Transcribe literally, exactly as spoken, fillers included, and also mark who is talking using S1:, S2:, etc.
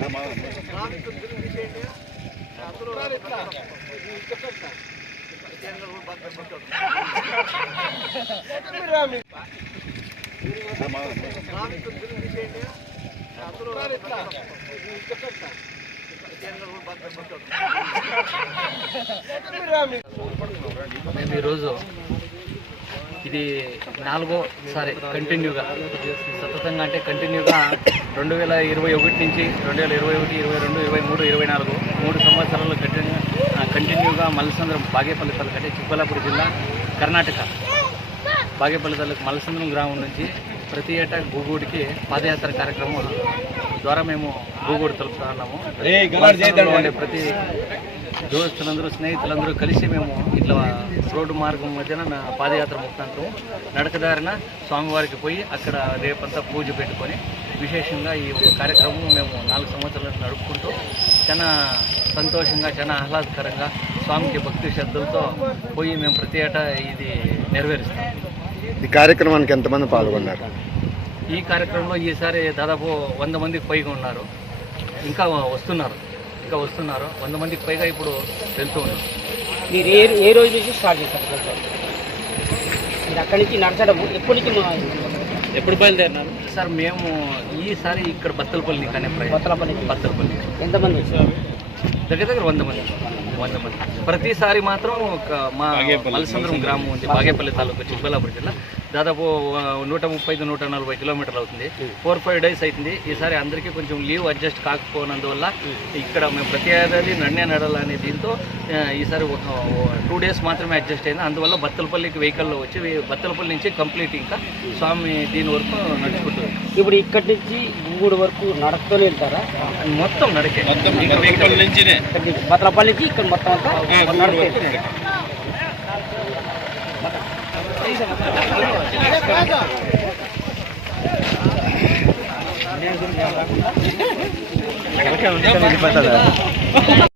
S1: మేము ఈరోజు ఇది నాలుగోసారి కంటిన్యూగా సతతంగా అంటే కంటిన్యూగా రెండు వేల ఇరవై ఒకటి నుంచి రెండు వేల ఇరవై ఒకటి ఇరవై రెండు ఇరవై మూడు ఇరవై నాలుగు మూడు సంవత్సరాలు కంటిన్యూ కంటిన్యూగా మల్లసంద్రం బాగేపల్లి తాలూకా అంటే చిక్కబళ్ళాపురం జిల్లా కర్ణాటక బాగేపల్లి తాలూకా మల్లసంద్రం గ్రామం నుంచి ప్రతి ఏటా గూగూడికి పాదయాత్ర కార్యక్రమం ద్వారా మేము గూగూడు తెలుపుతా ఉన్నాము. ప్రతి దోస్తులందరూ స్నేహితులందరూ కలిసి మేము ఇట్లా రోడ్డు మార్గం మధ్యన పాదయాత్ర ముక్తాంతం నడకదారిన స్వామివారికి పోయి అక్కడ రేపంతా పూజ పెట్టుకొని విశేషంగా ఈ కార్యక్రమం మేము నాలుగు సంవత్సరాలు నడుపుకుంటూ చాలా సంతోషంగా చాలా ఆహ్లాదకరంగా స్వామికి భక్తి శ్రద్ధలతో పోయి మేము ప్రతి ఏటా ఇది నెరవేరుస్తాం.
S2: ఈ కార్యక్రమానికి ఎంతమంది పాల్గొన్నారు?
S1: ఈ కార్యక్రమంలో ఈసారి దాదాపు వంద మందికి పైగా ఉన్నారు, ఇంకా వస్తున్నారు ఇంకా వస్తున్నారు వంద మందికి పైగా ఇప్పుడు వెళ్తూ ఉన్నారు.
S3: మీరు ఏ ఏ రోజు నుంచి స్టార్ట్ చేశారు? మీరు అక్కడి నుంచి నడచడం ఎప్పటి నుంచి
S1: ఎప్పుడు బయలుదేరినారు సార్? మేము ఈసారి ఇక్కడ బత్తలపల్లి కానీ
S3: బత్తలపల్లి
S1: బత్తలపల్లి
S3: ఎంతమంది వచ్చారు?
S1: దగ్గర దగ్గర వంద మంది వంద మంది ప్రతిసారి మాత్రం ఒక మా మల్లసంద్రం గ్రామం ఉంది, బాగేపల్లి తాలూకా చిక్కబళ్ళాపురం జిల్లా. దాదాపు నూట ముప్పై ఐదు నూట నలభై కిలోమీటర్లు అవుతుంది. ఫోర్ ఫైవ్ డేస్ అవుతుంది. ఈసారి అందరికీ కొంచెం లీవ్ అడ్జస్ట్ కాకపోయినందువల్ల ఇక్కడ మేము ప్రతి ఏడాది నన్నే నడాలనే దీంతో ఈసారి టూ డేస్ మాత్రమే అడ్జస్ట్ అయింది. అందువల్ల బత్తలపల్లికి వెహికల్లో వచ్చి బత్తలపల్లి నుంచి కంప్లీట్ ఇంకా స్వామి దీని వరకు నడుచుకుంటుంది.
S3: ఇప్పుడు ఇక్కడి నుంచి మూడు వరకు నడుస్తూనే వెళ్తారా?
S1: మొత్తం నడికే
S3: బత్తలపల్లి నుంచి ఇక్కడ మొత్తం అంతా నడిపే.
S2: ఓకే